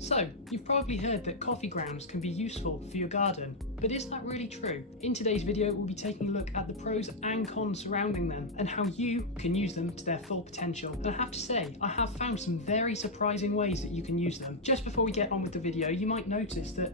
So, you've probably heard that coffee grounds can be useful for your garden, but is that really true? In today's video, we'll be taking a look at the pros and cons surrounding them and how you can use them to their full potential. And I have to say, I have found some very surprising ways that you can use them. Just before we get on with the video, you might notice that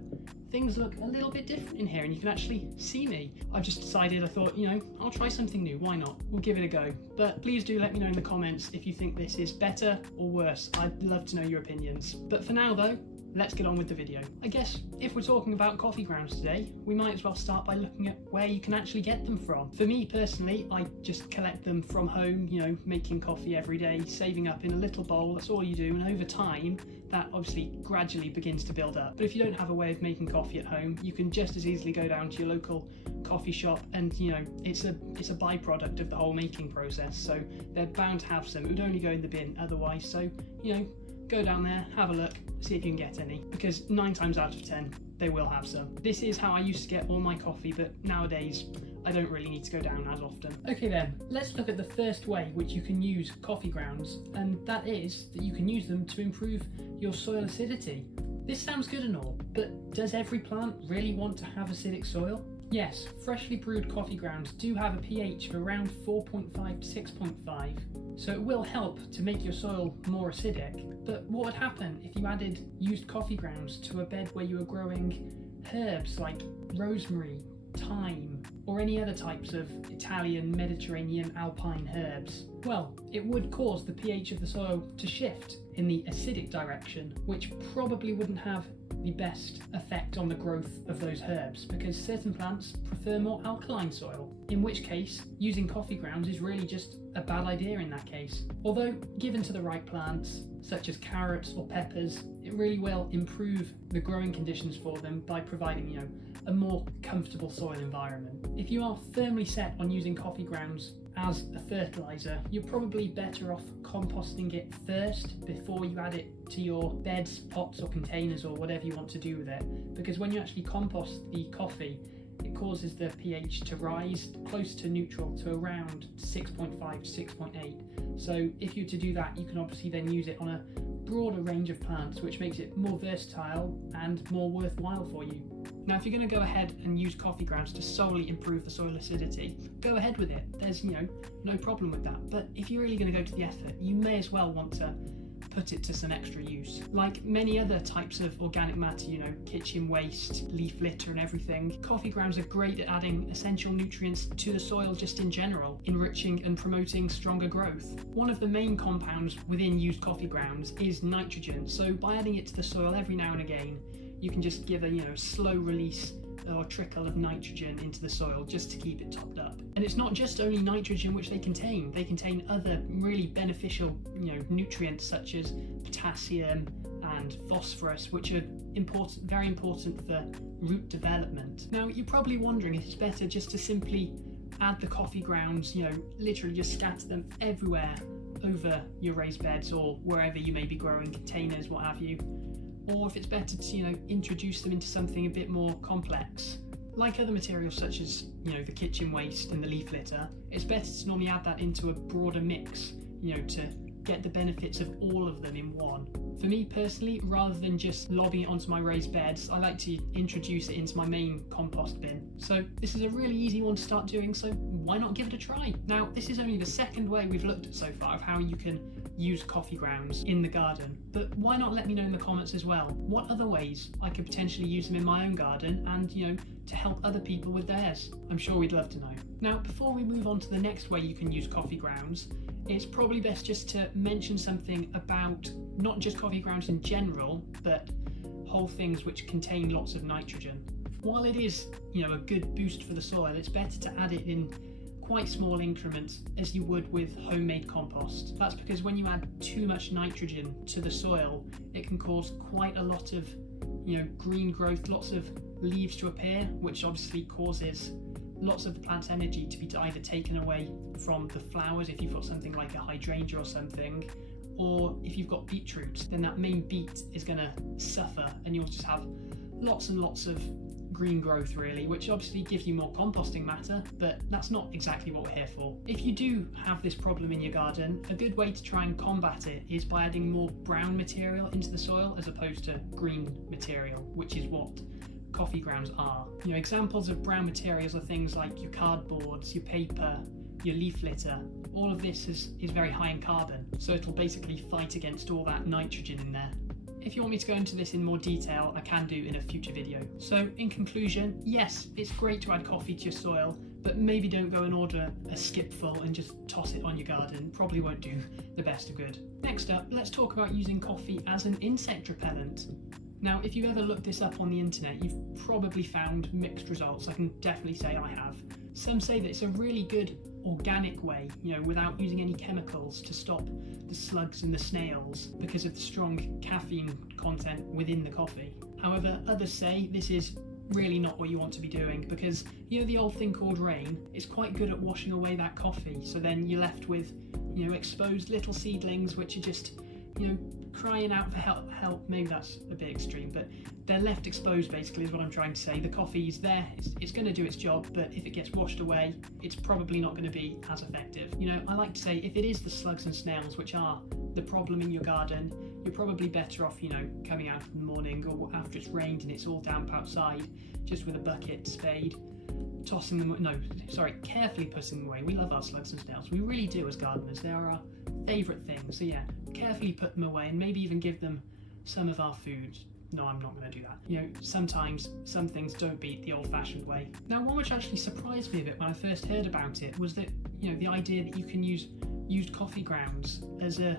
things look a little bit different in here and you can actually see me. I've just decided, I thought, I'll try something new, why not? We'll give it a go. But please do let me know in the comments if you think this is better or worse. I'd love to know your opinions. But for now though, let's get on with the video. I guess if we're talking about coffee grounds today, we might as well start by looking at where you can actually get them from. For me personally, I just collect them from home, making coffee every day, saving up in a little bowl, that's all you do, and over time, that obviously gradually begins to build up. But if you don't have a way of making coffee at home, you can just as easily go down to your local coffee shop and it's a byproduct of the whole making process, so they're bound to have some. It would only go in the bin otherwise, so go down there, have a look, see if you can get any, because 9 times out of 10 they will have some. This is how I used to get all my coffee, but nowadays I don't really need to go down as often. Okay then, let's look at the first way which you can use coffee grounds, and that is that you can use them to improve your soil acidity. This sounds good and all, but does every plant really want to have acidic soil? Yes, freshly brewed coffee grounds do have a pH of around 4.5 to 6.5, so it will help to make your soil more acidic. But what would happen if you added used coffee grounds to a bed where you were growing herbs like rosemary, thyme, or any other types of Italian, Mediterranean, alpine herbs? Well, it would cause the pH of the soil to shift in the acidic direction, which probably wouldn't have the best effect on the growth of those herbs, because certain plants prefer more alkaline soil, in which case using coffee grounds is really just a bad idea in that case. Although given to the right plants, such as carrots or peppers, it really will improve the growing conditions for them by providing, a more comfortable soil environment. If you are firmly set on using coffee grounds as a fertilizer, you're probably better off composting it first before you add it to your beds, pots or containers or whatever you want to do with it, because when you actually compost the coffee, it causes the pH to rise close to neutral to around 6.5 to 6.8. So if you're to do that, you can obviously then use it on a broader range of plants, which makes it more versatile and more worthwhile for you. Now, if you're going to go ahead and use coffee grounds to solely improve the soil acidity, go ahead with it. There's, no problem with that. But if you're really going to go to the effort, you may as well want to put it to some extra use. Like many other types of organic matter, kitchen waste, leaf litter and everything, coffee grounds are great at adding essential nutrients to the soil just in general, enriching and promoting stronger growth. One of the main compounds within used coffee grounds is nitrogen, so by adding it to the soil every now and again, you can just give a slow release or trickle of nitrogen into the soil just to keep it topped up. And it's not just only nitrogen which they contain other really beneficial nutrients such as potassium and phosphorus, which are important, very important for root development. Now you're probably wondering if it's better just to simply add the coffee grounds, literally just scatter them everywhere over your raised beds or wherever you may be growing, containers, what have you, or if it's better to introduce them into something a bit more complex. Like other materials such as the kitchen waste and the leaf litter, it's better to normally add that into a broader mix, to get the benefits of all of them in one. For me personally, rather than just lobbing it onto my raised beds, I like to introduce it into my main compost bin. So this is a really easy one to start doing, so why not give it a try? Now, this is only the second way we've looked at so far of how you can use coffee grounds in the garden, but why not let me know in the comments as well what other ways I could potentially use them in my own garden and to help other people with theirs. I'm sure we'd love to know. Now, before we move on to the next way you can use coffee grounds, it's probably best just to mention something about not just coffee grounds in general, but whole things which contain lots of nitrogen. While it is a good boost for the soil, it's better to add it in quite small increments as you would with homemade compost. That's because when you add too much nitrogen to the soil, it can cause quite a lot of green growth, lots of leaves to appear, which obviously causes lots of the plant's energy to be either taken away from the flowers if you've got something like a hydrangea or something, or if you've got beetroot, then that main beet is going to suffer and you'll just have lots and lots of green growth really, which obviously gives you more composting matter, but that's not exactly what we're here for. If you do have this problem in your garden, a good way to try and combat it is by adding more brown material into the soil as opposed to green material, which is what coffee grounds are. You know, examples of brown materials are things like your cardboards, your paper, your leaf litter. All of this is very high in carbon, so it'll basically fight against all that nitrogen in there. If you want me to go into this in more detail, I can do in a future video. So in conclusion, yes, it's great to add coffee to your soil, but maybe don't go and order a skipful and just toss it on your garden. Probably won't do the best of good. Next up, let's talk about using coffee as an insect repellent. Now, if you've ever looked this up on the internet, you've probably found mixed results. I can definitely say I have. Some say that it's a really good organic way, you know, without using any chemicals, to stop the slugs and the snails because of the strong caffeine content within the coffee. However, others say this is really not what you want to be doing, because you know the old thing called rain is quite good at washing away that coffee, so then you're left with, you know, exposed little seedlings which are just, you know, crying out for help. Maybe that's a bit extreme, but they're left exposed basically is what I'm trying to say. The coffee's there, it's going to do its job, but if it gets washed away, it's probably not going to be as effective. You know, I like to say if it is the slugs and snails which are the problem in your garden, you're probably better off, you know, coming out in the morning or after it's rained and it's all damp outside, just with a bucket, spade, tossing them, carefully putting them away. We love our slugs and snails, we really do as gardeners. They are our favourite things, so yeah, carefully put them away and maybe even give them some of our food. No, I'm not going to do that. You know, sometimes some things don't beat the old-fashioned way. Now, one which actually surprised me a bit when I first heard about it was that, you know, the idea that you can use used coffee grounds as a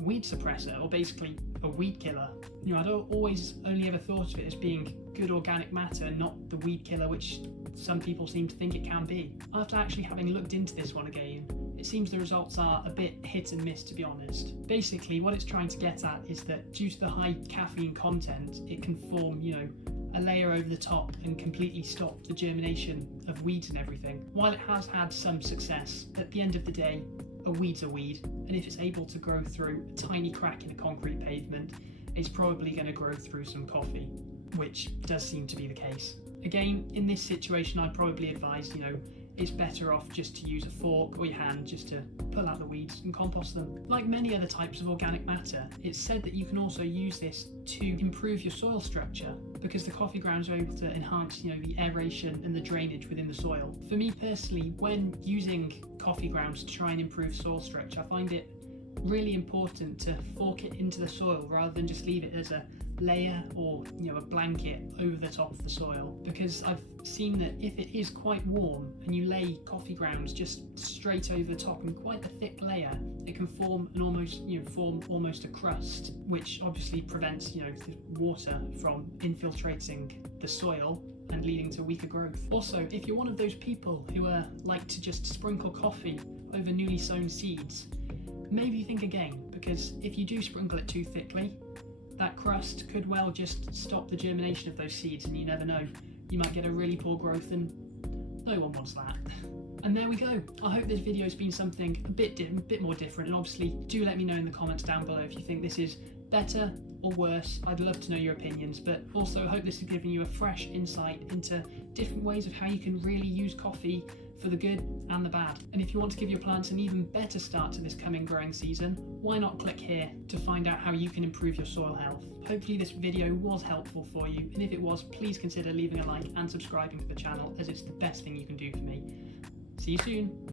weed suppressor, or basically a weed killer. You know, I'd always only ever thought of it as being good organic matter, not the weed killer which some people seem to think it can be. After actually having looked into this one again, it seems the results are a bit hit and miss, to be honest. Basically, what it's trying to get at is that due to the high caffeine content, it can form, you know, a layer over the top and completely stop the germination of weeds and everything. While it has had some success, at the end of the day, a weed's a weed, and if it's able to grow through a tiny crack in a concrete pavement, it's probably going to grow through some coffee, which does seem to be the case. Again, in this situation, I'd probably advise, you know, it's better off just to use a fork or your hand just to pull out the weeds and compost them. Like many other types of organic matter, it's said that you can also use this to improve your soil structure, because the coffee grounds are able to enhance, you know, the aeration and the drainage within the soil. For me personally, when using coffee grounds to try and improve soil structure, I find it really important to fork it into the soil rather than just leave it as a layer or, you know, a blanket over the top of the soil, because I've seen that if it is quite warm and you lay coffee grounds just straight over the top in quite a thick layer, it can form almost a crust, which obviously prevents, you know, the water from infiltrating the soil and leading to weaker growth. Also, if you're one of those people who like to just sprinkle coffee over newly sown seeds, maybe think again, because if you do sprinkle it too thickly, that crust could well just stop the germination of those seeds, and you never know, you might get a really poor growth, and no one wants that. And there we go. I hope this video has been something a bit more different, and obviously do let me know in the comments down below if you think this is better or worse. I'd love to know your opinions, but also I hope this has given you a fresh insight into different ways of how you can really use coffee for the good and the bad. And if you want to give your plants an even better start to this coming growing season, why not click here to find out how you can improve your soil health. Hopefully this video was helpful for you, and if it was, please consider leaving a like and subscribing to the channel, as it's the best thing you can do for me. See you soon.